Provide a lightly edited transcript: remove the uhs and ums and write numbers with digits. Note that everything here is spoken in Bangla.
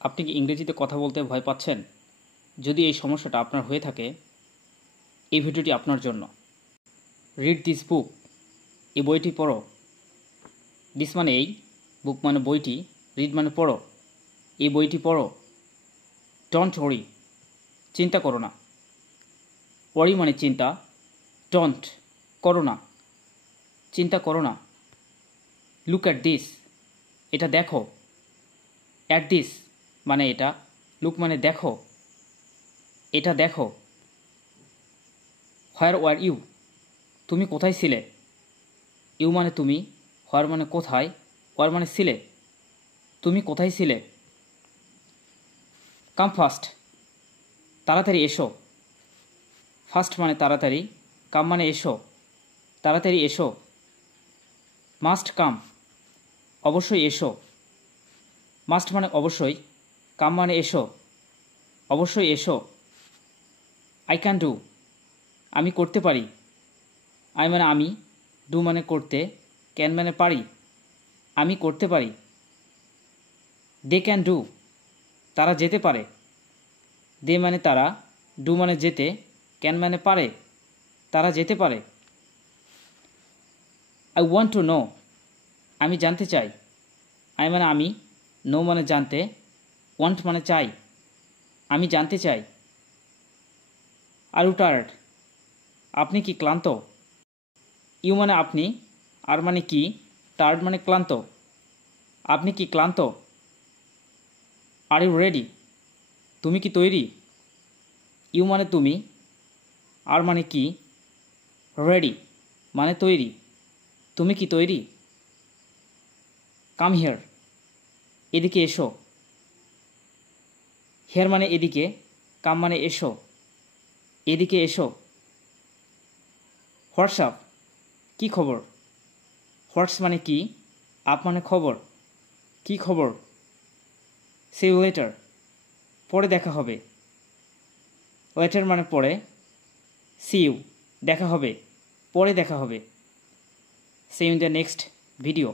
আপনি কি ইংরেজিতে কথা বলতে ভয় পাচ্ছেন? যদি এই সমস্যাটা আপনার হয়ে থাকে, এই ভিডিওটি আপনার জন্য। রিড দিস বুক, এই বইটি পড়ো। দিস মানে এই, বুক মানে বইটি, রিড মানে পড়ো। এই বইটি পড়ো। ডোন্ট ওয়ারি, চিন্তা করো না। ওয়ারি মানে চিন্তা, ডোন্ট করো না, চিন্তা করো না। লুক অ্যাট দিস, এটা দেখো। অ্যাট দিস মানে এটা, লুক মানে দেখো, এটা দেখো। হোয়ার ওয়ার ইউ, তুমি কোথায় ছিলে? ইউ মানে তুমি, হোয়ার মানে কোথায়, ওয়ার মানে ছিলে, তুমি কোথায় ছিলে? কাম ফাস্ট, তাড়াতাড়ি এসো। ফাস্ট মানে তাড়াতাড়ি, কাম মানে এসো, তাড়াতাড়ি এসো। মাস্ট কাম, অবশ্যই এসো। মাস্ট মানে অবশ্যই, কাম মানে এসো, অবশ্যই এসো। আই ক্যান ডু, আমি করতে পারি। আই মানে আমি, ডু মানে করতে, ক্যান মানে পারি, আমি করতে পারি। দে ক্যান ডু, তারা যেতে পারে। দে মানে তারা, ডু মানে যেতে, ক্যান মানে পারে, তারা যেতে পারে। আই ওয়ান্ট টু নো, আমি জানতে চাই। আই মানে আমি, নো মানে জানতে, ওয়ান্ট মানে চাই, আমি জানতে চাই। আর ইউ টায়ার্ড, আপনি কি ক্লান্ত? ইউ মানে আপনি, আর মানে কি, টায়ার্ড মানে ক্লান্ত, আপনি কি ক্লান্ত? আর ইউ রেডি, তুমি কি তৈরি? ইউ মানে তুমি, আর মানে কি, রেডি মানে তৈরি, তুমি কি তৈরি? কাম হিয়ার, এদিকে এসো। হিয়ার মানে এদিকে, কাম মানে এসো, এদিকে এসো। হোয়াটসঅ্যাপ, কি খবর? হোয়াটস মানে কি, আপ মানে খবর, কি খবর? সি ইউ লেটার, পরে দেখা হবে। লেটার মানে পরে, সি ইউ দেখা হবে, পরে দেখা হবে। See you in the next video.